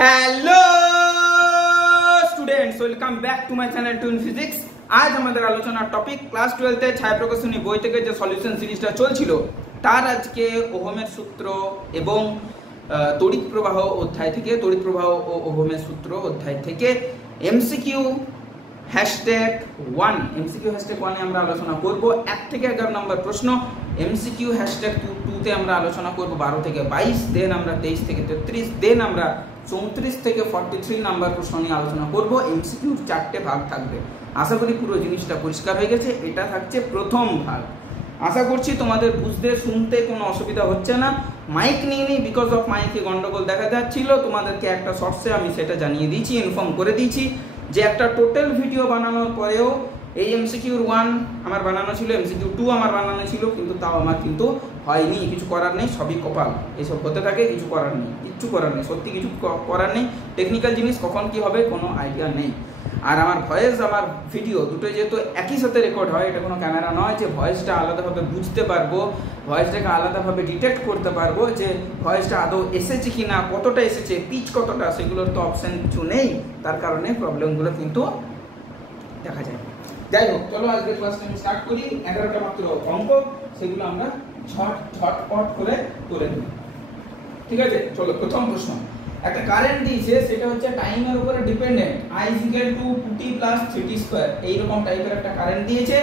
Hello students, welcome back to my channel twin physics. আজ আমাদের আলোচনার টপিক ক্লাস 12 এর ছায়া প্রকাশনী বই থেকে যে সলিউশন সিরিজটা চলছিল তার আজকে ওহমের সূত্র এবং তড়িৎ প্রবাহ অধ্যায় থেকে, তড়িৎ প্রবাহ ও ওহমের সূত্র অধ্যায় থেকে এমসিকিউ #1 এমসিকিউ #1 এ আমরা আলোচনা করব 1 থেকে 11 নম্বর প্রশ্ন। এমসিকিউ #2 তে আমরা আলোচনা করব 12 থেকে 22, দেন আমরা 23 থেকে 33, দেন আমরা 34 থেকে 43 নাম্বার প্রশ্ন নিয়ে আলোচনা করব। এমসিকিউর 4টে ভাগ থাকবে। আশা করি পুরো জিনিসটা পরিষ্কার হয়ে গেছে। এটা থাকছে প্রথম ভাগ। আশা করছি তোমাদের বুঝতে শুনতে কোনো অসুবিধা হচ্ছে না। মাইক নিয়ে নিই, বিকজ অফ মাইকে গন্ডগোল দেখা যাচ্ছিল। তোমাদেরকে একটা শর্টসে আমি সেটা জানিয়ে দিয়েছি, ইনফর্ম করে দিয়েছি যে একটা টোটাল ভিডিও বানানোর পরেও এই এমসিকিউর 1 আমার বানানো ছিল, এমসিকিউ 2 আমার বানানো ছিল, কিন্তু তাও আমার কিন্তু হয়নি। কিছু করার নেই, সবই কপাল। এইসব হতে থাকে, কিছু করার নেই, কিচ্ছু করার নেই, সত্যি কিছু করার নেই। টেকনিক্যাল জিনিস কখন কি হবে কোনো আইডিয়া নেই। আর আমার ভয়েস, আমার ভিডিও দুটোই যেহেতু একই সাথে রেকর্ড হয়, এটা কোনো ক্যামেরা নয় যে ভয়েসটা আলাদাভাবে বুঝতে পারবো, ভয়েসটাকে আলাদাভাবে ডিটেক্ট করতে পারবো যে ভয়েসটা আদৌ এসেছে কি না, কতটা এসেছে, পিচ কতটা, সেগুলোর তো অপশান কিছু নেই। তার কারণে প্রবলেমগুলো কিন্তু দেখা যায়। যাই হোক, চলো আজকে ক্লাসটা আমি স্টার্ট করি। 11টা মাত্র অঙ্ক, সেগুলো আমরা ঝটপট করে করে দেব। ঠিক আছে, চলো প্রথম প্রশ্ন। একটা কারেন্ট দিয়েছে, সেটা হচ্ছে টাইমের উপরে ডিপেন্ডেন্ট। I = 2t + 3t², এইরকম টাইপের একটা কারেন্ট দিয়েছে।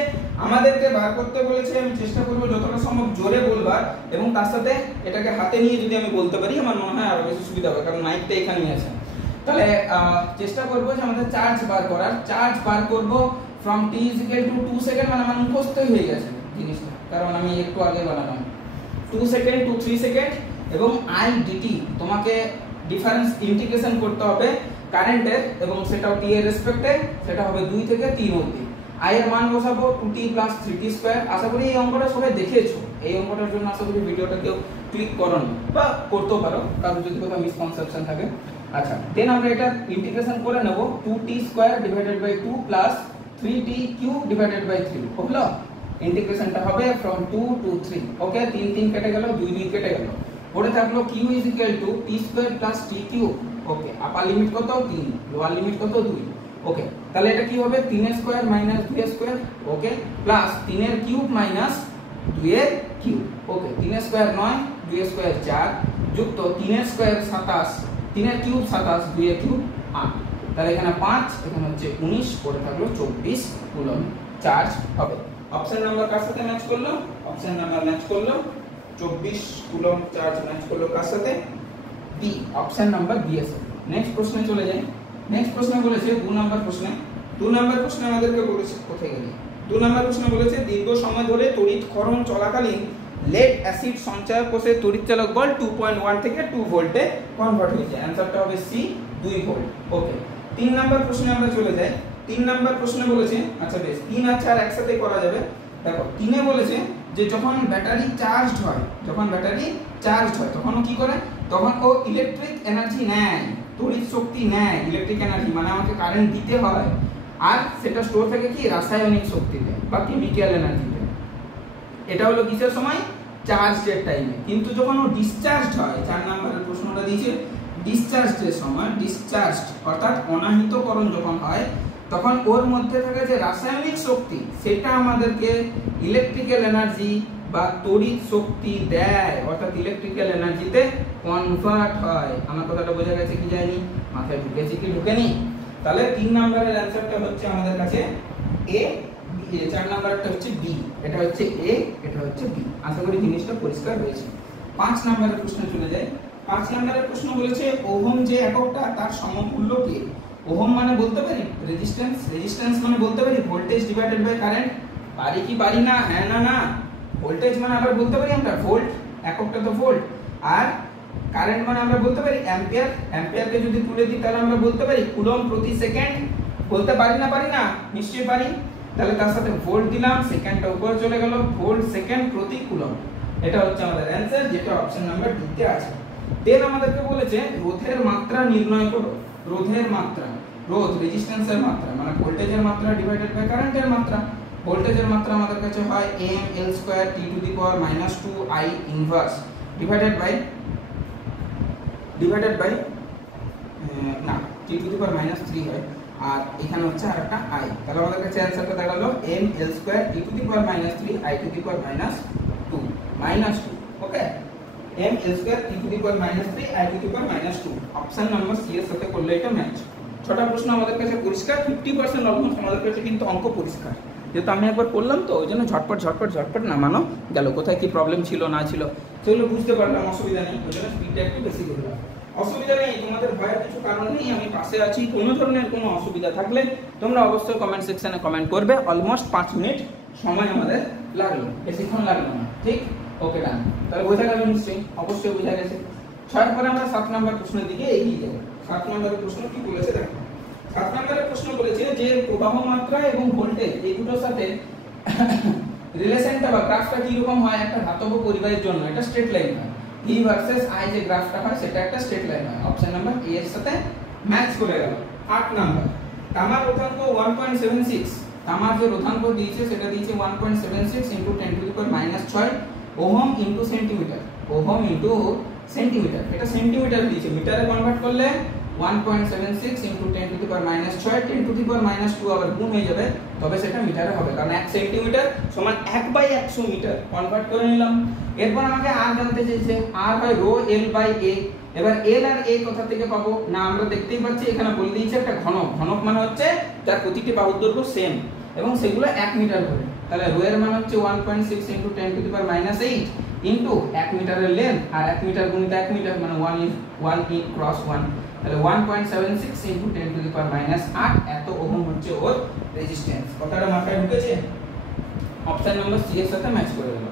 আমাদেরকে বার করতে বলেছে। আমি চেষ্টা করবো যতটা সম্ভব জোরে বলবার, এবং তার সাথে এটাকে হাতে নিয়ে যদি আমি বলতে পারি আমার মনে হয় আরো বেশি সুবিধা হবে, কারণ মাইকটা এখানেই আছে। তাহলে চেষ্টা করবো যে আমাদের চার্জ বার করার। চার্জ বার করবো from t = 2 সেকেন্ড, মানে আমার মুখস্থই হয়ে গেছে জিনিসটা, কারণ আমি একটু আগে বানালাম। 2 সেকেন্ড টু 3 সেকেন্ড এবং I dt, তোমাকে ডিফারেন্স ইন্টিগ্রেশন করতে হবে কারেন্টের, এবং সেটাও t এর রেসপেক্টে, সেটা হবে 2 থেকে 3 অবধি। I এর মান বসাবো 2t + 3t²। আশা করি এই অঙ্কটা সবাই দেখেছো। এই অঙ্কটার জন্য আশা করি ভিডিওটা কেউ ক্লিক করো বা করতেও পারো, কারণ যদি কোথাও মিসকনসেপশন থাকে। আচ্ছা, দেন আমরা এটা ইন্টিগ্রেশন করে নেব। 2t² / 2 + 3t³ / 3 হলো। ইন্টিগ্রেশনটা হবে from 2 to 3। ওকে, 3 3 কেটে গেল, 2 2 কেটে গেল। পড়ে থাকলো q = t² + t³। ওকে, আপার লিমিট কত 3, লোয়ার লিমিট কত 2। ওকে, তাহলে এটা কি হবে 3² - 2² ওকে, প্লাস 3 ³ - 2 ³ ওকে, 3² 9, 2² 4 যুক্ত 3² 27, 3 ³ 27, 2 ³ 8। তাহলে এখানে 5, এখানে হচ্ছে 19, পড়ে থাকলো 24 কুলম্ব চার্জ হবে। অপশন নাম্বার কার সাথে ম্যাচ করলো? অপশন নাম্বার ম্যাচ করলো 24 কুলম্ব চার্জ ম্যাচ করলো কার সাথে? বি, অপশন নাম্বার বি এর সাথে। নেক্সট প্রশ্নে চলে যাই। নেক্সট প্রশ্নে বলেছে 2 নাম্বার প্রশ্নে। 2 নাম্বার প্রশ্নে আমাদেরকে বলেছে, কোথায় গেল? 2 নাম্বার প্রশ্নে বলেছে দীর্ঘ সময় ধরে তড়িৎ ক্ষরণ চলাকালীন লেড অ্যাসিড সঞ্চয় কোষে তড়িৎচালক বল 2.1 থেকে 2 ভোল্টে কনভার্ট হয়েছে। অ্যানসারটা হবে সি, 2 ভোল্ট। ওকে, 3 নাম্বার প্রশ্নে আমরা চলে যাই। 3 নাম্বার প্রশ্নে বলেছে, আচ্ছা বেশ, 3 আর 4 একসাথে করা যাবে। দেখো, 3 এ বলেছে যে যখন ব্যাটারি চার্জড হয়, যখন ব্যাটারি চার্জড হয় তখন ও কি করে? তখন ও ইলেকট্রিক এনার্জি নেয়, তড়িৎ শক্তি নেয়। ইলেকট্রিক এনার্জি মানে আমাকে কারেন্ট দিতে হয়, আর সেটা স্টোর থাকে কি রাসায়নিক শক্তিতে বা কেমিক্যাল এনার্জিতে। এটা হলো কিসের সময়? চার্জের টাইমে। কিন্তু যখন ও ডিসচার্জড হয়, 4 নম্বরের প্রশ্নটা দিয়েছে ডিসচার্জের সময়, ডিসচার্জড অর্থাৎ অনাহিতকরণ যখন হয়, তখন ওর মধ্যে থাকে যে রাসায়নিক শক্তি, সেটা আমাদেরকে ইলেকট্রিক্যাল এনার্জি বা তড়িৎ শক্তি দেয়, অর্থাৎ ইলেকট্রিক্যাল এনার্জিতে কনভার্ট হয়। আমার কথাটা বোঝা গেছে কি যায়নি? মাথায় ঢুকেছে কি ঢুকেনি? তাহলে 3 নম্বরের অ্যানসারটা হচ্ছে আমাদের কাছে এ, 4 নম্বরটা হচ্ছে বি, এটা হচ্ছে এ, এটা হচ্ছে বি। আশা করি জিনিসটা পরিষ্কার হয়েছে। 5 নম্বরের প্রশ্নে চলে যায়। 5 নম্বরের প্রশ্ন বলেছে ওহম যে এককটা তার সমতুল্য কে? ওহম মানে বলতে পারি রেজিস্ট্যান্স, রেজিস্ট্যান্স মানে বলতে পারি ভোল্টেজ ডিভাইডেড বাই কারেন্ট। পারি কি পারি না? হ্যাঁ না না। ভোল্টেজ মানে আবার বলতে পারি আমরা ভোল্ট, এককটা তো ভোল্ট। আর কারেন্ট মানে আমরা বলতে পারি অ্যাম্পিয়ার। অ্যাম্পিয়ারকে যদি তুলে দিই তাহলে আমরা বলতে পারি কুলম্ব প্রতি সেকেন্ড। বলতে পারি না? পারি না, নিশ্চয়ই পারি। তাহলে তার সাথে ভোল্ট দিলাম, সেকেন্ডটা উপরে চলে গেল, ভোল্ট সেকেন্ড প্রতি কুলম্ব। এটা হচ্ছে আমাদের অ্যানসার, যেটা অপশন নাম্বার ডি তে আছে। দেন আমাদেরকে বলেছে রোধের মাত্রা নির্ণয় করো। রোধের মাত্রা, রোধ রেজিস্ট্যান্সের মাত্রা মানে ভোল্টেজের মাত্রা ডিভাইডেড বাই কারেন্টের মাত্রা। ভোল্টেজের মাত্রা আমাদের কাছে হয় mL² (t⁻⁻2 I inverse divided by না t টু দি পাওয়ার -3 হয়, আর এখানে হচ্ছে আরেকটা i। তাহলে আমাদের কাছে অ্যানসারটা দাঁড়ালো m l square t to the power -3 i to the power -2 -2। Okay, m l square t to the power -3 i to the power -2। Option number C এর সাথে করলে এটা ম্যাচ। ছটা প্রশ্ন আমাদের কাছে পরিষ্কার, 50% অলমোস্ট আমাদের কাছে কিন্তু অঙ্ক পরিষ্কার, যেহেতু আমি একবার করলাম তো ওই জন্য ঝটপট নামানো গেল। কোথায় কি প্রবলেম ছিল না ছিল সেগুলো বুঝতে পারলাম, অসুবিধা নেই, ওই জন্য স্পিডটা একটু বেশি করলাম। অসুবিধা নেই, তোমাদের ভয়ের কিছু কারণ নেই, আমি পাশে আছি। কোনো ধরনের কোনো অসুবিধা থাকলে তোমরা অবশ্যই কমেন্ট সেকশনে কমেন্ট করবে। অলমোস্ট 5 মিনিট সময় আমাদের লাগলো, বেশিক্ষণ লাগলো না, ঠিক? ওকে ডান। তাহলে বোঝা গেল নিশ্চয়ই, অবশ্যই বোঝা গেছে। 6 পরে আমরা 7 নম্বর প্রশ্নের দিকে এগিয়ে যাব। 7 নম্বরের প্রশ্ন কি বলেছে দেখো। 7 নম্বরের প্রশ্ন বলেছে যে প্রবাহ মাত্রা এবং ভোল্টেজ এই দুটোর সাথে রিলেশনটা বা গ্রাফটা কি রকম হয় একটা ধাতব পরিবাহীর জন্য। এটা স্ট্রেট লাইন হয়, V ভার্সেস I যে গ্রাফটা হয় সেটা একটা স্ট্রেট লাইন হয়। অপশন নাম্বার এ এর সাথে ম্যাচ করে গেল। 8 নাম্বার, তামার রোধাঙ্ক 1.76, তামার যে রোধাঙ্ক দিয়েছে সেটা দিয়েছে 1.76 * 10 two the power -6 ohm into centimetre, ohm into centimetre. এটা সেন্টিমিটার দিয়েছে, মিটারে কনভার্ট করলে 1.76 * 10 two the power -6, 10 two the power -2 আবার গুণ হয়ে যাবে, তবে সেটা মিটারে হবে, কারণ 1 সেন্টিমিটার সমান 1/100 মিটার। কনভার্ট করে নিলাম। এরপর আমাকে আর জানতে চাইছে, আর হয় রো এল বাই এ। এবার এল আর এ কোথা থেকে পাবো না, আমরা দেখতেই পাচ্ছি এখানে বলে দিয়েছে একটা ঘনক। ঘনক মানে হচ্ছে যার প্রতিটি বাহুর দৈর্ঘ্য সেম এবং সেগুলো 1 মিটার করে। তাহলে রো এর মান হচ্ছে 1.6 * 10 টু দি পাওয়ার -8 ইনটু 1 মিটারের লেন্থ, আর 1 মিটার গুণিত 1 মিটার মানে 1 × 1, তাহলে 1.76 * 10 টু দি পাওয়ার -8 এত ওহম হচ্ছে ওর রেজিস্ট্যান্স। কথাটা মাথায় ঢুকেছে? অপশন নাম্বার সি এর সাথে ম্যাচ করে গেল।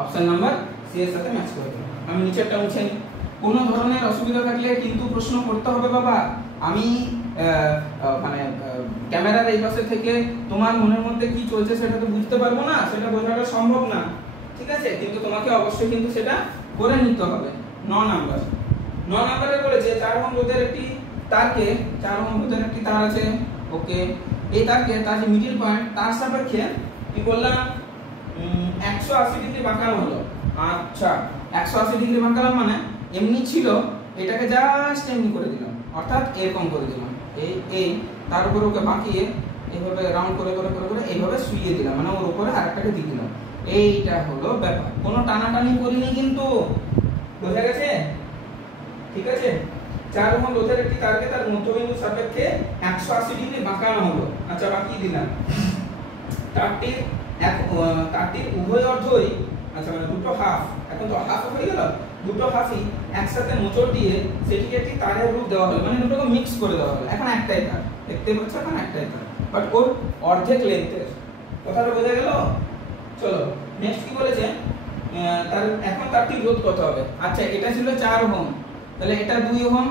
অপশন নাম্বার সি এর সাথে ম্যাচ করে গেল। আমি নিচেরটা মুছে নিই। কোনো ধরনের অসুবিধা থাকলে কিন্তু প্রশ্ন করতে হবে বাবা। আমি মানে ক্যামেরার এই পাশে থেকে তোমার মনের মধ্যে কি চলছে সেটা তো বুঝতে পারবো না, সেটা বোঝাটা সম্ভব না, ঠিক আছে? কিন্তু তোমাকে অবশ্যই কিন্তু সেটা করে নিতে হবে। 9 নাম্বার, 9 নম্বরে বলেছে 4 ওহম রোধের একটি তারকে, 4 ওহম রোধের একটি তার আছে। ওকে, এই তারকে তার যে মিডল পয়েন্ট তার সাপেক্ষে কি করলাম 180 ডিগ্রি বাঁকানো হলো। আচ্ছা, 180 ডিগ্রি বাঁকালাম মানে এমনি ছিল, এটাকে জাস্ট এমনি করে দিলাম, অর্থাৎ এরকম করে দিলাম। এই তার উপরে ওকে বাঁকিয়ে এইভাবে রাউন্ড করে করে করে করে এইভাবে শুইয়ে দিলাম, মানে ওর উপরে আরেকটাকে দিয়ে দিলাম। এইটা হলো ব্যাপার, কোনো টানাটানি করিনি কিন্তু। বোঝা গেছে? ঠিক আছে। 4 ওহম রোধের একটি তারকে তার মধ্যবিন্দুর সাপেক্ষে 180 ডিগ্রি বাঁকানো হলো। আচ্ছা, বাঁকিয়ে দিলাম। তারটির উভয় অর্ধই, আচ্ছা মানে দুটো হাফ, এখন তো হাফ হয়ে গেল, দুটো হাফই একসাথে মোচড় দিয়ে সেটিকে একটি তারের রূপ দেওয়া হলো, মানে দুটোকে মিক্স করে দেওয়া হলো। এখন একটাই তার, দেখতে পাচ্ছ এখন একটাই তার, বাট ওর অর্ধেক লেন্থের। কথাটা বোঝা গেল? চলো নেক্সট কি বলেছে, তার এখন তারটির রোধ কত হবে। আচ্ছা, এটা ছিল 4 ওহম, তাহলে এটা 2 ওহম,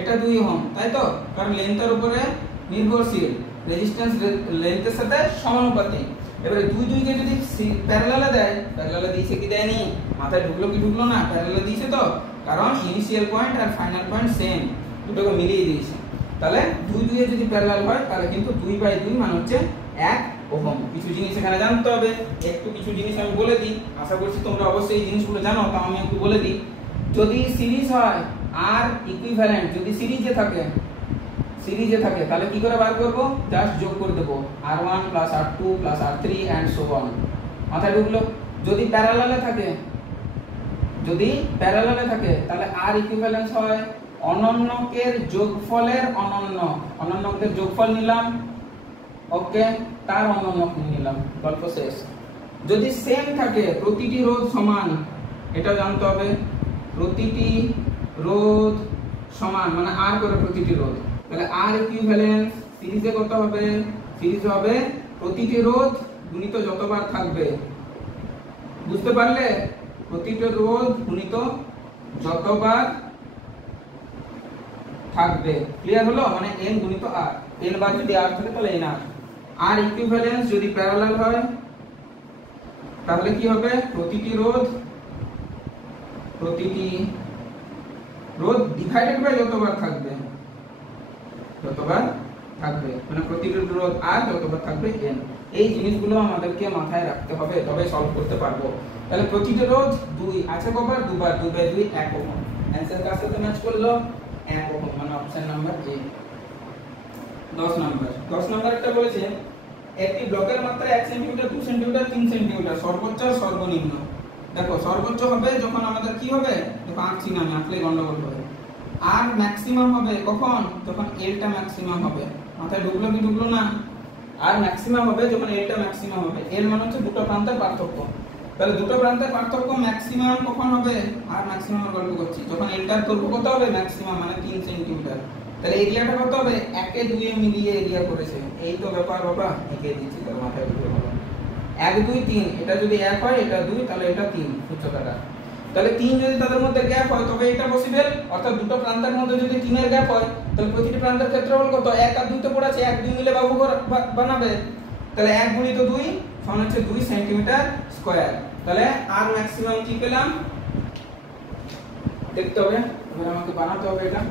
এটা 2 ওহম, তাই তো? কারণ লেন্থের উপরে নির্ভরশীল, রেজিস্ট্যান্স লেন্থের সাথে সমানুপাতিক। এবারে 2 কে যদি প্যারালালে দেয়, প্যারালালে দিয়েছে কি দেয়নি, মাথায় ঢুকলো কি ঢুকলো না? প্যারালালে দিয়েছে তো, কারণ ইনিশিয়াল পয়েন্ট আর ফাইনাল পয়েন্ট সেম, দুটোকে মিলিয়ে দিয়েছে। তাহলে 2 এ যদি প্যারালাল হয় তাহলে কিন্তু 2/2 মানে হচ্ছে 1 ওহম। কিছু জিনিস এখানে জানতে হবে, একটু কিছু জিনিস আমি বলে দিই, আশা করছি তোমরা অবশ্যই এই জিনিসগুলো জানো, তাও আমি একটু বলে দিই। যদি সিরিজ হয় আর ইকুইভ্যালেন্ট যদি সিরিজে থাকে তাহলে কি করে বার করব, জাস্ট যোগ করে দেব r1 + r2 + r3 and so on. মাথায় ঢুকলো? যদি প্যারালালে থাকে তাহলে r ইকুইভ্যালেন্স হয় অনন্যকের যোগফলের অনন্যকের যোগফল নিলাম, ওকে, তার অনন্যক নিলাম, গল্প শেষ। যদি সেম থাকে, প্রতিটি রোধ সমান, এটা জানতে হবে, প্রতিটি রোধ সমান মানে r করে প্রতিটি রোধ, তাহলে r ইকুইভ্যালেন্স সিরিজে কত হবে, সিরিজে হবে প্রতিটি রোধ গুণিত যতবার থাকবে। বুঝতে পারলে? প্রতিটি রোধ গুণিত যতবার থাকবে। ক্লিয়ার হলো? মানে n গুণিত r, n বার যদি r থাকে তাহলে n r ইকুইভ্যালেন্স যদি প্যারালাল হয় তাহলে কি হবে, প্রতিটি রোধ ডিভাইডেড বাই যতবার থাকবে, মানে প্রতিটি রোধ আর যতবার থাকবে n। এই জিনিসগুলো আমাদেরকে মাথায় রাখতে হবে, তবে সলভ করতে পারবো। তাহলে প্রতিটি রোধ 2 আছে কবার, 2 বার, 2/2 1 ওহম। অ্যানসার কার সাথে ম্যাচ করলো? এক রকম, মানে অপশন নাম্বার এ। 10 নাম্বারটা বলেছে একটি ব্লকের মাত্রা 1 সেন্টিমিটার, 2 সেন্টিমিটার, 3 সেন্টিমিটার, সর্বোচ্চ আর সর্বনিম্ন। দেখো সর্বোচ্চ হবে যখন আমাদের কি হবে, দেখো আঁকছি না, আমি আঁকলে গন্ডগোল হবে। আর ম্যাক্সিমাম হবে কখন, যখন এলটা ম্যাক্সিমাম হবে। মাথায় ঢুকলো কি ঢুকলো না? আর ম্যাক্সিমাম হবে যখন এলটা ম্যাক্সিমাম হবে। এল মানে হচ্ছে দুটো প্রান্তের পার্থক্য। তাহলে দুটো প্রান্তের পার্থক্য ম্যাক্সিমাম কখন হবে, আর ম্যাক্সিমামের গল্প করছি যখন এলটার দৈর্ঘ্য কত হবে, ম্যাক্সিমাম মানে 3 সেন্টিমিটার। তাহলে এরিয়াটা কত হবে, 1 2 মিলিয়ে এরিয়া করেছে। এই তো ব্যাপার বাবা, এঁকে দিচ্ছি তার মাথায় ঢুকে ভালো। 1 2 3, এটা যদি 1 হয় এটা 2, তাহলে এটা 3 উচ্চতাটা। তাহলে 3 যদি তাদের মধ্যে গ্যাপ হয় তবে এটা পসিবল, অর্থাৎ দুটো প্রান্তের মধ্যে যদি 3 এর গ্যাপ হয় তাহলে প্রতিটি প্রান্তের ক্ষেত্রফল কত, 1 আর 2 তে পড়েছে, 1 2 মিলে বাহু বানাবে। তাহলে 1 গুণিত 2 সমান হচ্ছে 2 সেন্টিমিটার স্কয়ার। তাহলে আর ম্যাক্সিমাম কি পেলাম দেখতে হবে, এবার আমাকে বানাতে হবে এটা।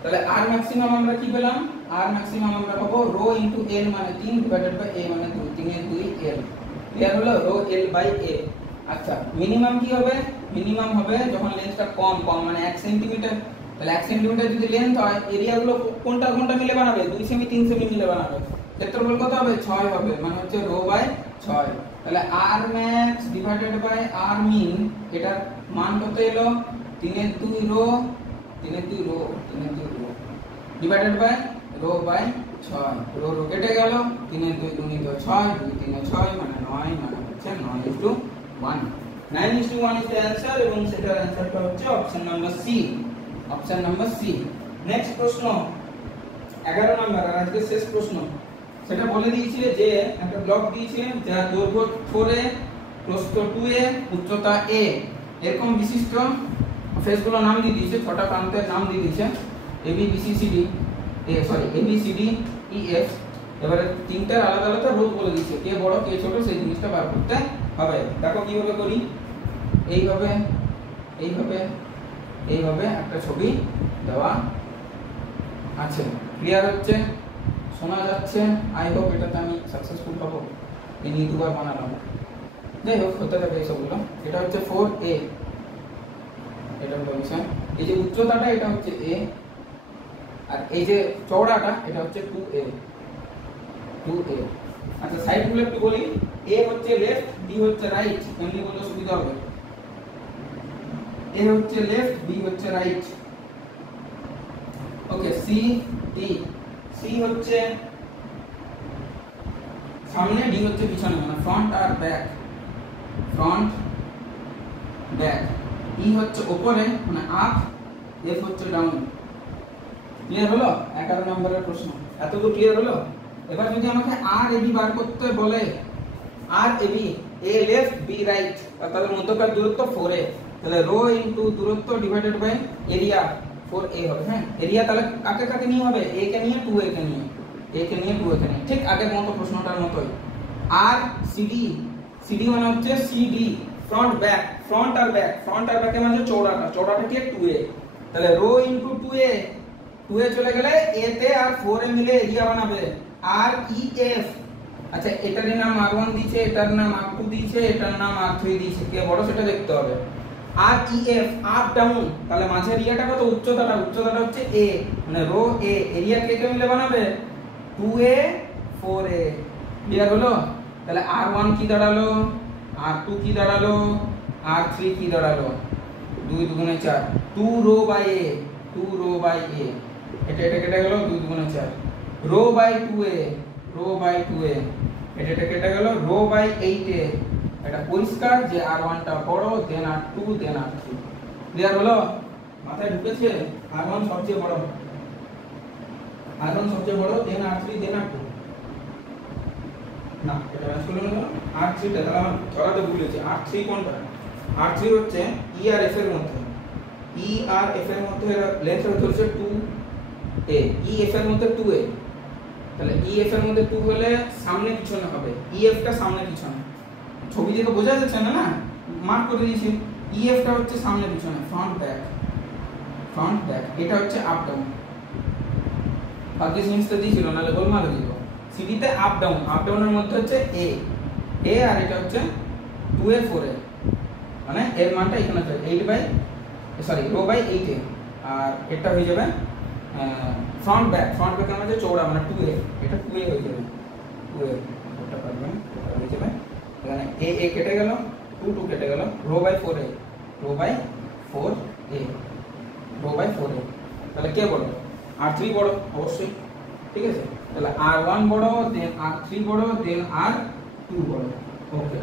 তাহলে আর ম্যাক্সিমাম আমরা কি পেলাম, আর ম্যাক্সিমাম আমরা পাবো রো ইনটু এল মানে 3 ডিভাইডেড বাই এ মানে 2, 3 এর 2 এল। ক্লিয়ার হলো, রো এল বাই এ। আচ্ছা মিনিমাম কি হবে, মিনিমাম হবে যখন লেন্থটা কম মানে 1 সেন্টিমিটার। তাহলে 1 সেন্টিমিটার যদি লেন্থ হয়, এরিয়া গুলো কোনটা মিলে বানাবে, 2 সেমি 3 সেমি মিলে বানাবে। ক্ষেত্রফল কত হবে, 6 হবে, মানে হচ্ছে রো বাই 6। তাহলে R max divided by R min, এটার মান কত এলো, 3 এর 2 রো, 3 এর 2 রো, 3 এর 2 rho divided by rho by 6। Rho rho কেটে গেল, 3 এর 2 গুণিত 6, 2 3 এর 6 মানে 9, মানে হচ্ছে 9:1। 9:1 ইজ দ্য অ্যানসার, এবং সেটার অ্যানসারটা হচ্ছে option number C. Option number C. Next প্রশ্ন 11 নাম্বার, আর আজকে শেষ প্রশ্ন। সেটা বলে দিয়েছিল যে একটা ব্লক দিয়েছে যার দৈর্ঘ্য 4a, প্রস্থ 2a, উচ্চতা a, এরকম বিশিষ্ট ফেসগুলো নাম দিয়ে দিয়েছে, 6টা প্রান্তের নাম দিয়ে দিয়েছে, AB BC CD ABCD EF। এবারে তিনটার আলাদা আলাদা রোধ বলে দিয়েছে, কে বড় কে ছোট সেই জিনিসটা বার করতে হবে। দেখো কিভাবে করি, এইভাবে এইভাবে এইভাবে একটা ছবি দেওয়া আছে। ক্লিয়ার হচ্ছে, শোনা যাচ্ছে? আই হোপ এটাতে আমি সাকসেসফুল হব। এই নিয়ে দুবার বানালাম, যাই হোক হতে থাকে এইসবগুলো। এটা হচ্ছে 4a, এটা হলো বিষয়। এই যে উচ্চতাটা এটা হচ্ছে a, আর এই যে চওড়াটা এটা হচ্ছে 2a। আচ্ছা সাইডগুলো একটু বলি, a হচ্ছে লেফট, b হচ্ছে রাইট, এমনি বললে সুবিধা হবে। a হচ্ছে লেফট, b হচ্ছে রাইট। ওকে, c d, c হচ্ছে সামনে, d হচ্ছে পিছনে, মানে ফ্রন্ট আর ব্যাক, ফ্রন্ট ব্যাক। e হচ্ছে উপরে মানে আপ, f হচ্ছে ডাউন। ক্লিয়ার হলো 11 নম্বরের প্রশ্ন। এতটুকু ক্লিয়ার হলো? এবার যদি আমাকে আর এবি বার করতে বলে, আর এবি, এ লেফট বি রাইট, তাদের মধ্যকার দূরত্ব 4a, তাহলে রো ইনটু দূরত্ব ডিভাইডেড বাই এরিয়া 4a হবে। হ্যাঁ, এরিয়া তাহলে কাকে কাকে নিয়ে হবে, a কে নিয়ে 2a কে নিয়ে, a কে নিয়ে 2a কে নিয়ে, ঠিক আগের মতো প্রশ্নটার মতোই। আর সিডি, সিডি মানে হচ্ছে সিডি ফ্রন্ট ব্যাক, ফ্রন্ট আর ব্যাক, ফ্রন্ট আর ব্যাকের মাঝে চওড়াটা, চওড়াটা কি 2a। তাহলে রো ইনটু 2a, 2a চলে গেলে a তে আর 4a মিলে এরিয়া বানাবে। আর ইএফ, আচ্ছা এটার নাম r1 দিয়েছে, এটার নাম r2 দিয়েছে, এটার নাম r3 দিয়েছে, কে বড় সেটা দেখতে হবে। আর ইএফ আপ ডাউন, তাহলে মাঝের এরিয়াটা কত, উচ্চতাটা হচ্ছে a, মানে রো a, এরিয়া কে কে মিলে বানাবে, 2a 4a। ক্লিয়ার হলো? তাহলে r1 কি দাঁড়ালো, r2 কি দাঁড়ালো, r3 কি দাঁড়ালো, 2 2 4, 2 rho by a, 2 rho by a, এটা কেটে গেল, 2 2 4, rho by 2a, rho by 2a, এটা কেটে গেল, রো বাই 8a। এটা পরিষ্কার যে r1 টা বড়, দেন r2, দেন r3। ক্লিয়ার হলো? মাথায় ঢুকেছে? r1 সবচেয়ে বড়, r1 সবচেয়ে বড়, দেন r3, দেন r2। না এটা ম্যাচ করলো না, r3 টা তাহলে আমার ধরাতে ভুলেছি। r3 কোনটা, r3 হচ্ছে e আর f এর মধ্যে, e আর f এর মধ্যে লেন্থ হচ্ছে 2a, e f এর মধ্যে 2a। তাহলে e f এর মধ্যে 2 হলে সামনে পিছনে হবে, e f টা সামনে পিছনে, ছবি দেখে বোঝা যাচ্ছে না, না মার্ক করে দিয়েছি। e f টা হচ্ছে সামনে পিছনে, ফ্রন্ট ব্যাক, ফ্রন্ট ব্যাক। এটা হচ্ছে আপ ডাউন, বাকি জিনিসটা দিয়েছিল নালে গোলমাল হয়ে যেত। সিডি তে আপ ডাউন, আপ ডাউনের মধ্যে হচ্ছে a, a আর এটা হচ্ছে 2 2a 4a, মানে এর মানটা এখানে আছে 8 by sorry rho by 8a, আর এটা হয়ে যাবে ফ্রন্ট ব্যাক মানে চৌড়া মানে 2a, এটা 2a হয়ে যাবে 2a, এটা পারবেন এটা হয়ে যাবে এখানে a কেটে গেল 2 কেটে গেল rho by 4a, rho by 4a, তাহলে কে বড়? R3 বড় অবশ্যই, ঠিক আছে। তাহলে R1 বড়, দেন R3 বড়, দেন R2 বড়। ওকে,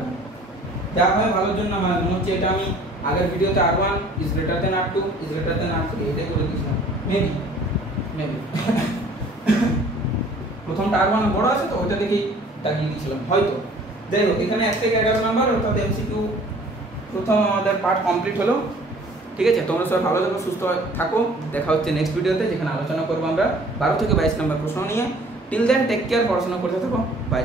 যা হয় ভালোর জন্য হয়। মনে হচ্ছে এটা আমি আগের ভিডিওতে R1 is greater than R2 is greater than R3 এটাই করে দিয়েছিলাম, মেবি প্রথমটা R1 বড় আছে তো ওইটা দেখি দাগিয়ে দিয়েছিলাম হয়তো। যাই হোক, এখানে 1 থেকে 11 নাম্বার অর্থাৎ এমসিকিউ প্রথম আমাদের পার্ট কমপ্লিট হলো। ঠিক আছে, তোমরা সবাই ভালো থাকো, সুস্থ থাকো। দেখা হচ্ছে নেক্সট ভিডিওতে, যেখানে আলোচনা করবো আমরা 12 থেকে 22 নম্বর প্রশ্ন নিয়ে। টিল দেন টেক কেয়ার, পড়াশোনা করতে থাকো, বাই।